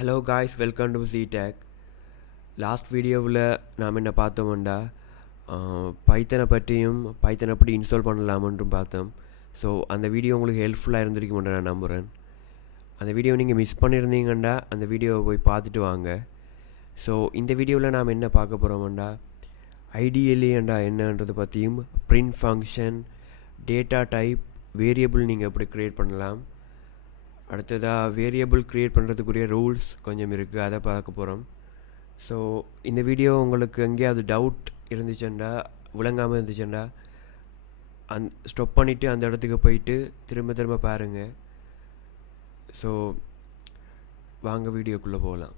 Hello guys, welcome to Zeetec. Last வீடியோவில் நாம் என்ன பார்த்தோம்டா, பைத்தனை பற்றியும் பைத்தனை எப்படி இன்ஸ்டால் பண்ணலாமன்றும் பார்த்தோம். ஸோ அந்த வீடியோ உங்களுக்கு ஹெல்ப்ஃபுல்லாக இருந்திருக்குமென்று நான் நம்புகிறேன். அந்த வீடியோ நீங்கள் மிஸ் பண்ணியிருந்தீங்கண்டா அந்த வீடியோவை போய் பார்த்துட்டு வாங்க. ஸோ இந்த வீடியோவில் நாம் என்ன பார்க்க போகிறோம்டா, ஐடியலிண்டா என்னன்றதை பற்றியும், print function, data type, variable நீங்கள் எப்படி க்ரியேட் பண்ணலாம், அடுத்ததாக வேரியபிள் க்ரியேட் பண்ணுறதுக்குரிய ரூல்ஸ் கொஞ்சம் இருக்குது, அதை பார்க்க போகிறோம். ஸோ இந்த வீடியோ உங்களுக்கு எங்கேயாவது டவுட் இருந்துச்சுண்டா, விளங்காமல் இருந்துச்சுண்டா, ஸ்டாப் பண்ணிவிட்டு அந்த இடத்துக்கு போயிட்டு திரும்ப திரும்ப பாருங்கள். ஸோ வாங்க வீடியோக்குள்ளே போகலாம்.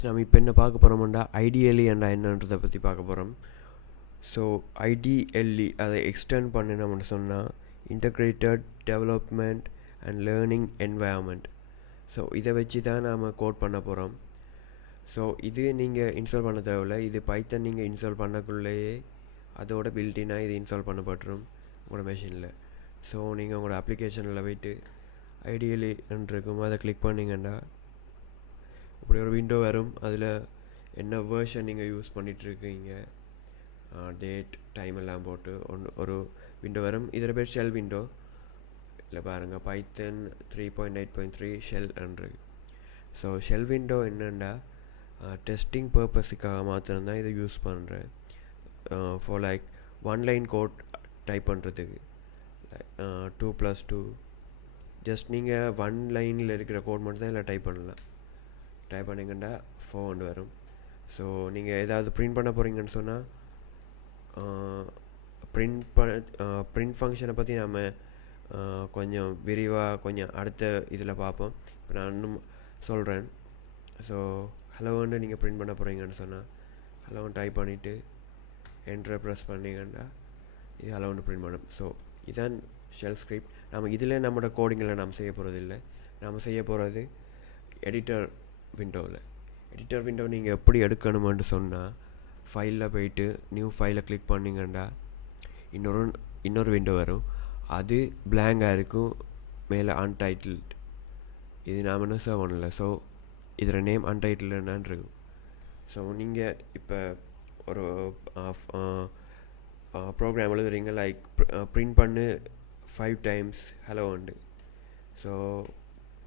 நம்ம இப்போ என்ன பார்க்க போகிறோம்டா, ஐடியலிண்டா என்னன்றதை பற்றி பார்க்க போகிறோம். ஸோ ஐடிஎல்இ அதை எக்ஸ்டெண்ட் பண்ணினோம்னு சொன்னால் integrated development and learning environment. So இதை வச்சு தான் நாம் கோட் பண்ண போகிறோம். ஸோ இது நீங்கள் இன்ஸ்டால் பண்ண தேவையில்லை, இது பைத்தன் நீங்கள் இன்ஸ்டால் பண்ணக்குள்ளேயே அதோட பில்டினாக இது இன்ஸ்டால் பண்ணப்பட்டுரும் உங்களோட மெஷினில். ஸோ நீங்கள் உங்களோட அப்ளிகேஷனில் போய்ட்டு ஐடியலின்னு இருக்கும், அதை கிளிக் பண்ணிங்கன்னா இப்படி ஒரு விண்டோ வரும். அதில் என்ன வேர்ஷன் நீங்கள் யூஸ் பண்ணிகிட்ருக்கீங்க, டேட், டைம் எல்லாம் போட்டு ஒரு விண்டோ வரும். இதில் பேர் ஷெல் விண்டோ இல்லை பாருங்கள், பைத்தன் 3.8.3 ஷெல் என்று. ஸோ ஷெல் விண்டோ என்னென்னா டெஸ்டிங் பர்பஸுக்காக மாத்திரம்தான் இதை யூஸ் பண்ணுறேன். For like one line code type பண்ணுறதுக்கு, 2+2 ஜஸ்ட் நீங்கள் ஒன் லைனில் இருக்கிற கோட் மட்டும் தான் இதில் டைப் பண்ணலாம். டைப் பண்ணிங்கன்னா 4 வரும். ஸோ நீங்கள் ஏதாவது பிரிண்ட் பண்ண போகிறீங்கன்னு சொன்னால் பிரிண்ட் ஃபங்க்ஷனை பற்றி நம்ம கொஞ்சம் விரிவாக கொஞ்சம் அடுத்த இதில் பார்ப்போம். இப்போ நான் இன்னும் சொல்கிறேன். ஸோ ஹலோன்னு நீங்கள் பிரிண்ட் பண்ண போகிறீங்கன்னு சொன்னால் ஹலோன்னு டைப் பண்ணிவிட்டு என்ட்ரை ப்ரெஸ் பண்ணிங்கன்னா இது ஹலோன்னு பிரிண்ட் பண்ணும். ஸோ இதுதான் ஷெல் ஸ்கிரிப்ட். நம்ம இதில் நம்மளோட கோடிங்கில் நாம் செய்ய போகிறது இல்லை, நாம் செய்ய போகிறது எடிட்டர் விண்டோவில். எடிட்டர் விண்டோ நீங்கள் எப்படி எடுக்கணுமென்று சொன்னால், ஃபைலில் போயிட்டு நியூ ஃபைலை கிளிக் பண்ணிங்கன்னா இன்னொரு விண்டோ வரும். அது பிளாங்காக இருக்கும், மேலே அன்டைட்டில்டு. இது நாம் என்ன சேவ் பண்ணல. ஸோ இதில் நேம் அன்டைட்டில்டுன்னு இருக்கும். ஸோ நீங்கள் இப்போ ஒரு ப்ரோக்ராம் எழுதுறீங்க, லைக் பிரிண்ட் பண்ணு 5 times ஹலோ உண்டு. ஸோ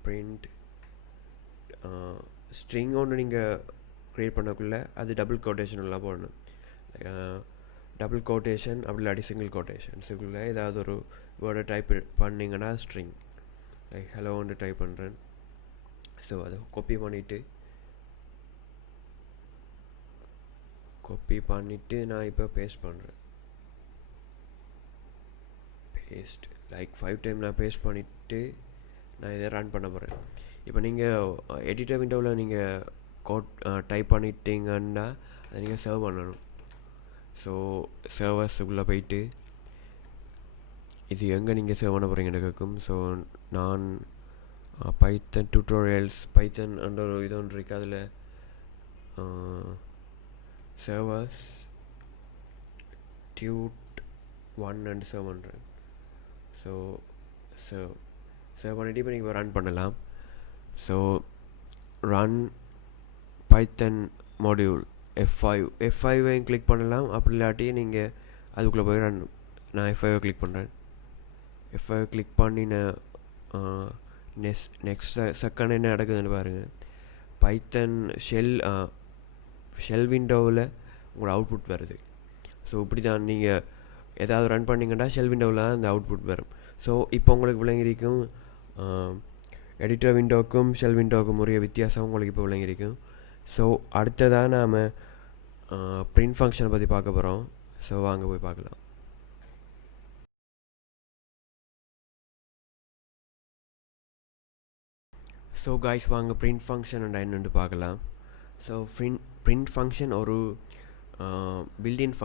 பிரிண்ட் ஸ்ட்ரிங் ஒன்று நீங்கள் க்ரியேட் பண்ணக்குள்ளே அது டபுள் கோட்டேஷன்லாம் போடணும். டபுள் கோட்டேஷன் அப்படி இல்லாட்டி சிங்கிள் கோட்டேஷன்ஸுக்குள்ளே ஏதாவது ஒரு வேர்டை டைப் பண்ணிங்கன்னா ஸ்ட்ரிங், லைக் ஹலோ ஒன்று டைப் பண்ணுறேன். ஸோ அதை காப்பி பண்ணிவிட்டு நான் இப்போ பேஸ்ட் பண்ணுறேன். பேஸ்ட் லைக் 5 times நான் பேஸ்ட் பண்ணிவிட்டு நான் இதை ரன் பண்ண போகிறேன். இப்போ நீங்கள் எடிட்டர் விண்டோவில் நீங்கள் கோட் டைப் பண்ணிட்டீங்கன்னா அதை நீங்கள் சர்வ் பண்ணணும். ஸோ சர்வர்ஸுக்குள்ளே போயிட்டு இது எங்கே நீங்கள் சர்வ் பண்ண போகிறீங்கன்னு கேட்கும். ஸோ நான் பைத்தன் டியூட்டோரியல்ஸ் பைத்தன் என்ற ஒரு இது ஒன்று இருக்குது, அதில் சர்வர்ஸ் டியூட் 1 சர்வ் பண்ணுறேன். ஸோ சர்வ் பண்ணிவிட்டு இப்போ நீங்கள் ரன் பண்ணலாம். ஸோ ரன் பைத்தன் மாடியூல் F5 கிளிக் பண்ணலாம். அப்படி இல்லாட்டி நீங்கள் அதுக்குள்ளே போய் ரன். நான் F5 கிளிக் பண்ணுறேன். F5 கிளிக் பண்ணின நெக்ஸ்ட் செகண்ட் என்ன நடக்குதுன்னு பாருங்கள். பைத்தன் ஷெல் விண்டோவில் உங்களோட அவுட்புட் வருது. ஸோ இப்படி தான் நீங்கள் ஏதாவது ரன் பண்ணிங்கன்னா ஷெல் விண்டோவில் தான் அந்த அவுட்புட் வரும். ஸோ இப்போ உங்களுக்கு விளங்கியிருக்கும் எடிட்டர் விண்டோவுக்கும் ஷெல் விண்டோவுக்கும் உரிய வித்தியாசம் உங்களுக்கு இப்போ விளங்கியிருக்கும். ஸோ அடுத்ததாக நாம் பிரிண்ட் ஃபங்க்ஷனை பற்றி பார்க்க போகிறோம். ஸோ வாங்க போய் பார்க்கலாம். ஸோ காய்ஸ், வாங்க பிரிண்ட் ஃபங்க்ஷன் என்னென்னு பார்க்கலாம். ஸோ பிரிண்ட் ஃபங்க்ஷன் ஒரு பில்டின்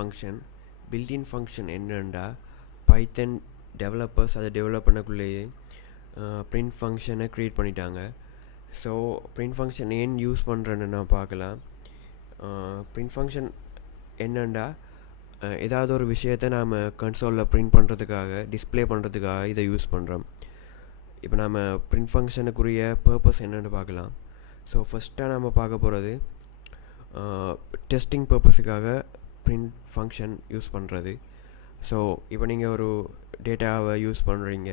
ஃபங்க்ஷன் என்னென்னா, பைத்தன் டெவலப்பர்ஸ் அதை டெவலப் பண்ணக்குள்ளேயே பிரிண்ட் ஃபங்க்ஷனை க்ரியேட் பண்ணிட்டாங்க. ஸோ பிரிண்ட் ஃபங்க்ஷன் ஏன் யூஸ் பண்ணுறேன்னு நான் பார்க்கலாம். பிரிண்ட் ஃபங்க்ஷன் என்னென்னா, ஏதாவது ஒரு விஷயத்தை நாம் கன்சோலில் பிரிண்ட் பண்ணுறதுக்காக டிஸ்ப்ளே பண்ணுறதுக்காக இதை யூஸ் பண்ணுறோம். இப்போ நாம் பிரிண்ட் ஃபங்க்ஷனுக்குரிய பர்பஸ் என்னென்னு பார்க்கலாம். ஸோ ஃபஸ்ட்டாக நம்ம பார்க்க போகிறது டெஸ்டிங் பர்பஸுக்காக பிரிண்ட் ஃபங்க்ஷன் யூஸ் பண்ணுறது. ஸோ இப்போ நீங்கள் ஒரு டேட்டாவை யூஸ் பண்ணுறீங்க,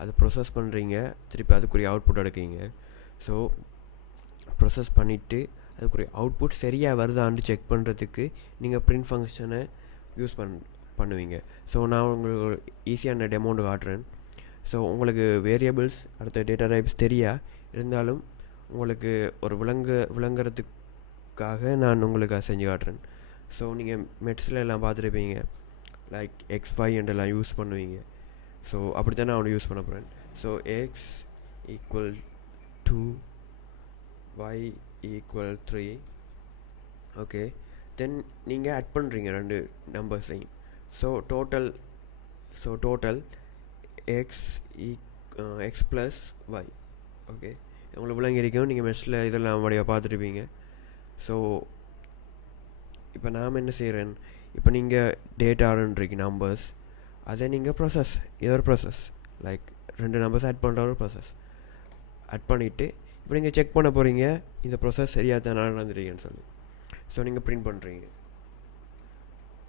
அதை ப்ரொசஸ் பண்ணுறீங்க, திருப்பி அதுக்குரிய அவுட்புட் எடுக்கிறீங்க. ஸோ ப்ரொசஸ் பண்ணிவிட்டு அதுக்குரிய அவுட்புட் சரியாக வருதான்னு செக் பண்ணுறதுக்கு நீங்கள் பிரிண்ட் ஃபங்க்ஷனை யூஸ் பண்ணுவீங்க. ஸோ நான் உங்களுக்கு ஒரு ஈஸியான டெமோண்டு காட்டுறேன். ஸோ உங்களுக்கு வேரியபிள்ஸ் அடுத்த டேட்டா டைப்ஸ் தெரியா இருந்தாலும் உங்களுக்கு ஒரு விளங்குறதுக்காக நான் உங்களுக்கு அதை செஞ்சு காட்டுறேன். ஸோ நீங்கள் மெட்ஸில் எல்லாம் பார்த்துருப்பீங்க, லைக் x5 என்றெல்லாம் யூஸ் பண்ணுவீங்க. ஸோ அப்படி தான் நான் ஒன்று யூஸ் பண்ண போகிறேன். So x equal 2 y equal 3. Okay, then நீங்கள் ஆட் பண்ணுறீங்க ரெண்டு நம்பர்ஸையும். So total x plus y. Okay, உங்களுக்கு விளங்கியிருக்கும், நீங்கள் மெட்ஸில் இதெல்லாம் வழியாக பார்த்துருப்பீங்க. ஸோ இப்போ நாம் என்ன செய்கிறேன், இப்போ நீங்கள் டேட்டான்றீங்க நம்பர்ஸ், அதை நீங்கள் இது ஒரு ப்ராசஸ், லைக் ரெண்டு நம்பர்ஸ் ஆட் பண்ணுற ஒரு ப்ராசஸ் ஆட் பண்ணிவிட்டு இப்போ நீங்கள் செக் பண்ண போகிறீங்க இந்த ப்ராசஸ் சரியாக தான் நடந்துருக்கீங்கன்னு சொல்லி. ஸோ நீங்கள் பிரிண்ட் பண்ணுறீங்க.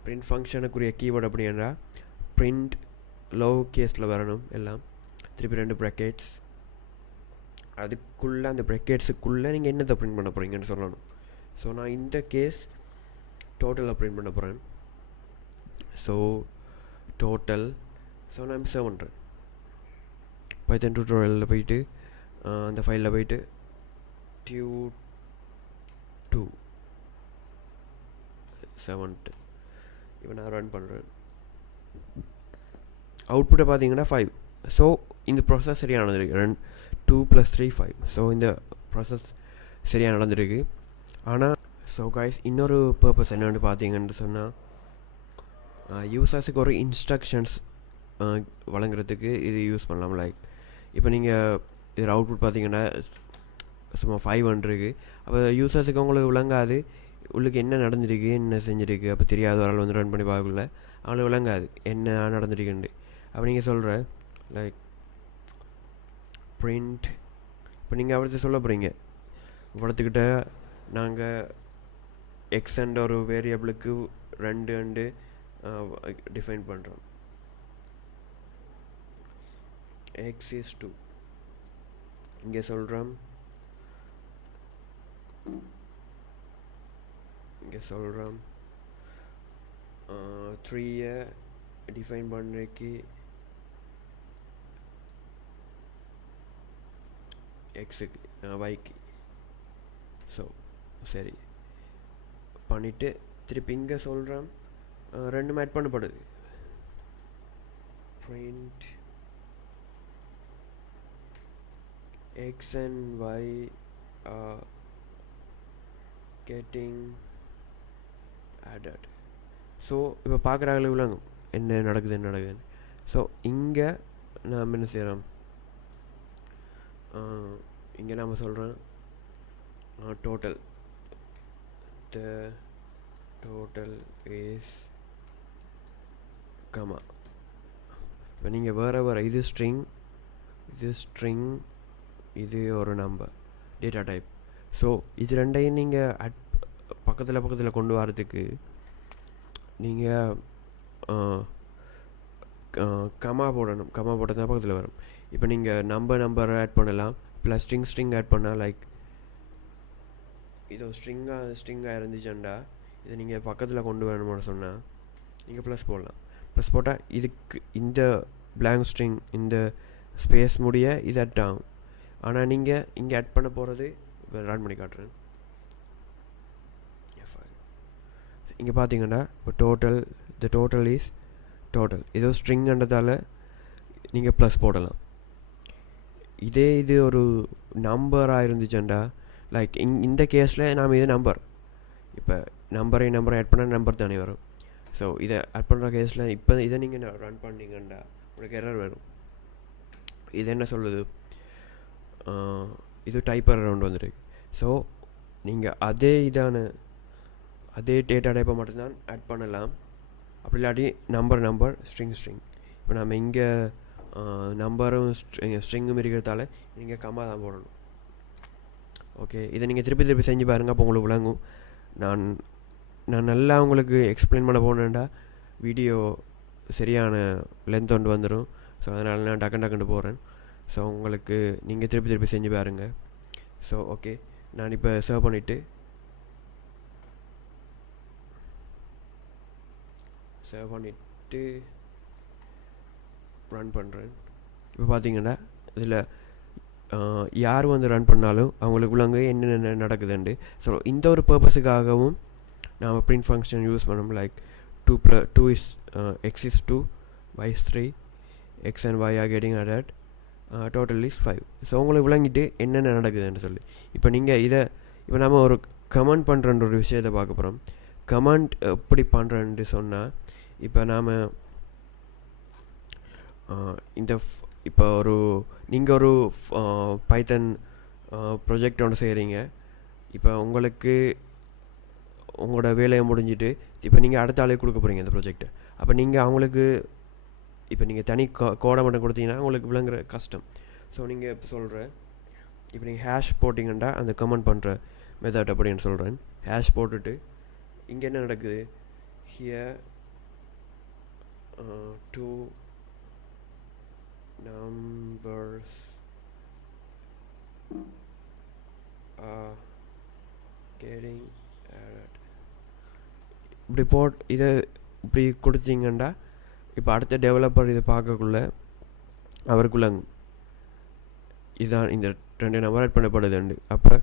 பிரிண்ட் ஃபங்க்ஷனுக்குரிய கீவேர்டு அப்படின்னா பிரிண்ட் லோ கேஸில் வரணும் எல்லாம், திருப்பி 2 ப்ராக்கெட்ஸ், அதுக்குள்ளே அந்த ப்ராக்கெட்ஸுக்குள்ளே நீங்கள் என்னத்தை பிரிண்ட் பண்ண போகிறீங்கன்னு சொல்லணும். ஸோ நான் இந்த கேஸ் டோட்டலாக பிரிண்ட் பண்ண போகிறேன். ஸோ டோட்டல், ஸோ நான் சேவ் பண்ணுறேன். பைத்தன் டியூட்டோரியலில் போயிட்டு அந்த ஃபைலில் போயிட்டு Q2 7. இப்போ நான் ரன் பண்ணுறேன். அவுட்புட்டை பார்த்தீங்கன்னா 5. ஸோ இந்த ப்ராசஸ் சரியாக நடந்திருக்கு. 2 + 3 5. ஸோ இந்த ப்ராசஸ் சரியாக நடந்திருக்கு. ஆனால் ஸோ கைஸ், இன்னொரு பர்பஸ் என்னென்னு பார்த்தீங்கன்னு சொன்னால் யூசர்ஸுக்கு ஒரு இன்ஸ்ட்ரக்ஷன்ஸ் வழங்குறதுக்கு இது யூஸ் பண்ணலாம். லைக் இப்போ நீங்கள் இதில் அவுட்புட் பார்த்தீங்கன்னா சும்மா 5 வந்துருக்கு. அப்போ யூசர்ஸுக்கு உங்களுக்கு விளங்காது உள்ளுக்கு என்ன நடந்திருக்கு, என்ன செஞ்சுருக்கு. அப்போ தெரியாத ஒரு ஆள் வந்து ரன் பண்ணி பார்க்கல, அவங்களுக்கு விளங்காது என்ன நடந்திருக்குண்டு. அப்போ நீங்கள் சொல்கிற லைக் பிரிண்ட், இப்போ நீங்கள் அவர்கிட்ட சொல்ல போகிறீங்க, படத்துக்கிட்ட நாங்கள் எக்ஸ்ன்ற ஒரு வேரியபிளுக்கு 2 டிஃபைன் பண்ணுறோம். x is 2. இங்கே சொல்கிறோம் 3 டிஃபைன் பண்ணுறதுக்கு எக்ஸுக்கு yக்கு. ஸோ சரி பண்ணிவிட்டு திருப்பி இங்கே சொல்கிறோம் 2 ஆட் பண்ணப்படுது. print x and y are getting added. So இப்போ பார்க்குறாங்களே விளங்கும் என்ன நடக்குதுன்னு. ஸோ இங்கே நாம் என்ன செய்கிறோம், இங்கே நாம் சொல்கிறோம் total, the total is comma. இப்போ நீங்கள் வேறு இது ஸ்ட்ரிங், இது ஒரு நம்பர் டேட்டா டைப். ஸோ இது ரெண்டையும் நீங்கள் பக்கத்தில் கொண்டு வரதுக்கு நீங்கள் கமா போடணும். கமா போட்டால் தான் பக்கத்தில் வரும். இப்போ நீங்கள் நம்பரை ஆட் பண்ணலாம், ப்ளஸ் ஸ்ட்ரிங் ஆட் பண்ணால், லைக் இது ஸ்ட்ரிங்காக இருந்துச்சுண்டா இதை நீங்கள் பக்கத்தில் கொண்டு வரணும்னு சொன்னால் நீங்கள் ப்ளஸ் போடலாம். ப்ளஸ் போட்டால் இதுக்கு இந்த blank ஸ்ட்ரிங் இந்த ஸ்பேஸ் முடிய இது ஆட் ஆகும். ஆனால் நீங்கள் இங்கே ஆட் பண்ண போகிறது இப்போ ரன் பண்ணி காட்டுறேன். இங்கே பார்த்தீங்கன்னா இப்போ டோட்டல் இஸ் டோட்டல், ஏதோ ஸ்ட்ரிங்ன்றதால நீங்கள் ப்ளஸ் போடலாம். இது ஒரு நம்பராக இருந்துச்சுண்டா, லைக் இந்த கேஸில் நாம் இது நம்பர், இப்போ நம்பரை ஆட் பண்ணால் நம்பர் தானே வரும். ஸோ இதை ஆட் பண்ணுற கேஸில் இப்போ இதை நீங்கள் ரன் பண்ணிங்கண்டா உங்களுக்கு எரர் வரும். இது என்ன சொல்லுது, இது டைப் அரவுண்ட் வந்துருக்கு. ஸோ நீங்கள் அதே டேட்டா டைப்பை மட்டும்தான் ஆட் பண்ணலாம். அப்படி இல்லாட்டி நம்பர் ஸ்ட்ரிங். இப்போ நம்ம இங்கே நம்பரும் ஸ்ட்ரிங்கும் இருக்கிறதால நீங்கள் கம்மா தான் போடணும். ஓகே, இதை நீங்கள் திருப்பி செஞ்சு பாருங்கள், அப்போ உங்களுக்கு விளங்கும். நான் நல்லா உங்களுக்கு எக்ஸ்பிளைன் பண்ண போனேன்டா வீடியோ சரியான லென்த் கொண்டு வந்துடும். ஸோ அதனால் நான் டக்குன்னு போகிறேன். ஸோ உங்களுக்கு நீங்கள் திருப்பி செஞ்சு பாருங்கள். ஸோ ஓகே, நான் இப்போ சர்வ் பண்ணிவிட்டு ரன் பண்ணுறேன். இப்போ பார்த்தீங்கன்னா இதில் யார் வந்து ரன் பண்ணாலும் அவங்களுக்கு உள்ளங்க என்னென்ன நடக்குதுண்டு. ஸோ இந்த ஒரு பர்பஸுக்காகவும் நாம் பிரிண்ட் ஃபங்க்ஷன் யூஸ் பண்ணோம். Like 2 is x is 2, y is 3, x and y are getting added, total is 5. So உங்களுக்கு விளங்கிட்டு என்னென்ன நடக்குதுன்னு சொல்லி இப்போ நீங்கள் இப்போ நம்ம ஒரு கமெண்ட் பண்ணுறன்ற ஒரு விஷயத்தை பார்க்க போகிறோம். கமெண்ட் எப்படி பண்ணுறேன்னு சொன்னால், இப்போ நாம் இப்போ நீங்கள் ஒரு பைத்தன் ப்ரொஜெக்ட் ஒன்று செய்கிறீங்க. இப்போ உங்களுக்கு உங்களோட வேலையை முடிஞ்சிட்டு இப்போ நீங்கள் அடுத்த ஆளுக்கு கொடுக்க போகிறீங்க இந்த ப்ரொஜெக்டை. அப்போ நீங்கள் அவங்களுக்கு இப்போ நீங்கள் தனி கோடை மட்டும் கொடுத்தீங்கன்னா உங்களுக்கு விளங்குற கஷ்டம். ஸோ நீங்கள் இப்போ சொல்கிறேன், இப்போ நீங்கள் ஹேஷ் போட்டிங்கன்னா அந்த கமெண்ட் பண்ணுற மெத்தட் அப்படின்னு சொல்கிறேன். ஹேஷ் போட்டுட்டு இங்கே என்ன நடக்குது, here 2 numbers are getting added. இப்படி இதை இப்படி கொடுத்தீங்கன்னா இப்போ அடுத்த டெவலப்பர் இதை பார்க்கக்குள்ள அவருக்குள்ள இதுதான் இந்த 2 நம்பர் ஆட் பண்ணப்படுதுண்டு. அப்போ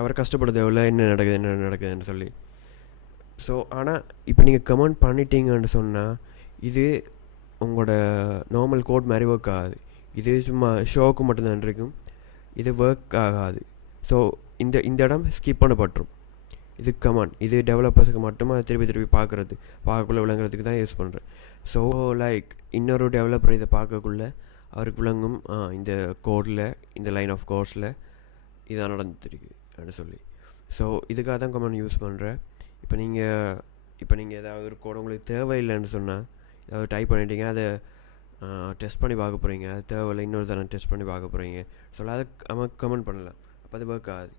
அவர் கஷ்டப்பட தேவையில்ல என்ன நடக்குதுன்னு சொல்லி. ஸோ ஆனால் இப்போ நீங்கள் கமெண்ட் பண்ணிட்டீங்கன்னு சொன்னால் இது உங்களோட நார்மல் கோட் மாதிரி ஒர்க் ஆகாது. இது சும்மா ஷோவுக்கு மட்டும்தான் இருக்கும், இது ஒர்க் ஆகாது. ஸோ இந்த இடம் ஸ்கிப் பண்ணப்பட்டுரும். இது கமாண்ட், இது டெவலப்பர்ஸுக்கு மட்டுமா திருப்பி பார்க்கக்குள்ள விளங்குறதுக்கு தான் யூஸ் பண்ணுறேன். ஸோ லைக் இன்னொரு டெவலப்பர் இதை பார்க்கக்குள்ள அவருக்கு விளங்கும் இந்த கோடில், இந்த லைன் ஆஃப் கோட்ஸில் இதான் நடந்துருக்கு அப்படின்னு சொல்லி. ஸோ இதுக்காக தான் கமாண்ட் யூஸ் பண்ணுறேன். இப்போ நீங்கள் ஏதாவது ஒரு கோட் உங்களுக்கு தேவையில்லைன்னு சொன்னால் ஏதாவது டைப் பண்ணிட்டீங்க, அதை டெஸ்ட் பண்ணி பார்க்க போகிறீங்க, அது தேவையில்லை இன்னொரு தரம் டெஸ்ட் பண்ணி பார்க்க போகிறீங்க. ஸோ அதை கமெண்ட் பண்ணலாம், அப்போ அது ஒர்க் ஆகுது.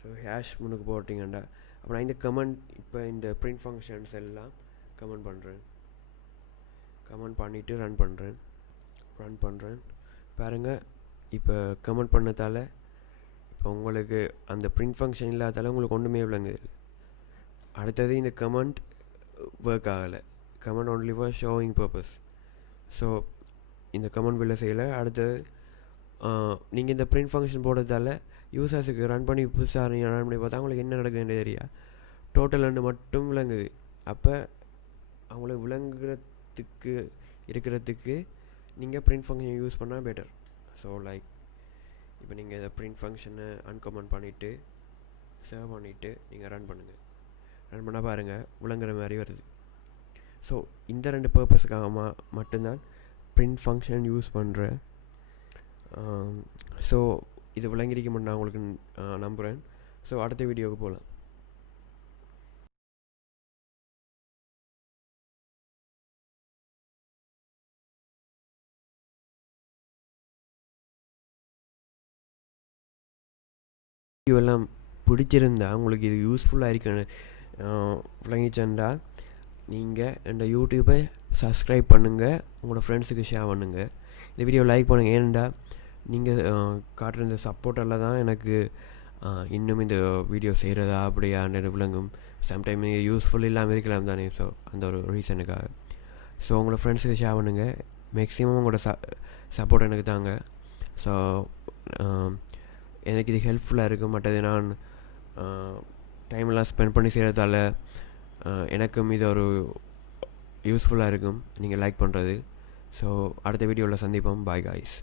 ஸோ ஹேஷ் முன்னுக்கு போட்டிங்கன்னா அப்போ நான் இந்த கமெண்ட் இப்போ இந்த பிரிண்ட் ஃபங்க்ஷன்ஸ் எல்லாம் கமெண்ட் பண்ணிவிட்டு ரன் பண்ணுறேன். பாருங்கள், இப்போ கமெண்ட் பண்ணதால் இப்போ உங்களுக்கு அந்த பிரிண்ட் ஃபங்க்ஷன் இல்லாதால உங்களுக்கு ஒன்றுமே விளங்குது. அடுத்தது இந்த கமெண்ட் ஒர்க் ஆகலை, comment only for showing purpose. So இந்த கமெண்ட் பில்லை செய்யலை. அடுத்தது நீங்கள் இந்த பிரிண்ட் ஃபங்க்ஷன் போடுறதால யூசர்ஸுக்கு ரன் பண்ணி புதுசாக நீங்கள் ரன் பண்ணி பார்த்தா அவங்களுக்கு என்ன நடக்குதுன்னு தெரியா, டோட்டல் ரெண்டு மட்டும் விளங்குது. அப்போ அவங்களுக்கு விளங்குறதுக்கு இருக்கிறதுக்கு நீங்கள் பிரிண்ட் ஃபங்க்ஷன் யூஸ் பண்ணால் பெட்டர். ஸோ லைக் இப்போ நீங்கள் இதை பிரிண்ட் ஃபங்க்ஷனை அன்கமெண்ட் பண்ணிவிட்டு சேவ் பண்ணிவிட்டு நீங்கள் ரன் பண்ணால் பாருங்கள் விளங்குற மாதிரி வருது. ஸோ இந்த 2 பர்பஸுக்காக மட்டும்தான் பிரிண்ட் ஃபங்க்ஷன் யூஸ் பண்ணுறேன். ஸோ இது விளங்கிருக்க மட்டும் நான் உங்களுக்கு நம்புகிறேன். ஸோ அடுத்த வீடியோவுக்கு போகலாம். வீடியோலாம் பிடிச்சிருந்தா உங்களுக்கு இது யூஸ்ஃபுல்லாக இருக்குன்னு விளங்கிச்சேன்டா நீங்கள் இந்த யூடியூப்பை சப்ஸ்கிரைப் பண்ணுங்கள், உங்களோட ஃப்ரெண்ட்ஸுக்கு ஷேர் பண்ணுங்கள், இந்த வீடியோ லைக் பண்ணுங்கள். ஏன்டா நீங்கள் காட்டுற இந்த சப்போர்ட்டால் தான் எனக்கு இன்னும் இந்த வீடியோ செய்கிறதா அப்படியான்னு விளங்கும். சம்டைம் நீங்கள் யூஸ்ஃபுல் இல்லாமல் இருக்கலாம் தானே. ஸோ அந்த ஒரு ரீசனுக்காக. ஸோ உங்களோட ஃப்ரெண்ட்ஸுக்கு ஷேர் பண்ணுங்கள், மேக்ஸிமம் உங்களோட சப்போர்ட் எனக்கு தாங்க. ஸோ எனக்கு இது ஹெல்ப்ஃபுல்லாக இருக்கும். மற்றது நான் டைம்லாம் ஸ்பெண்ட் பண்ணி செய்கிறதால எனக்கும் இது ஒரு யூஸ்ஃபுல்லாக இருக்கும் நீங்கள் லைக் பண்ணுறது. ஸோ அடுத்த வீடியோவில் சந்திப்போம். Bye guys.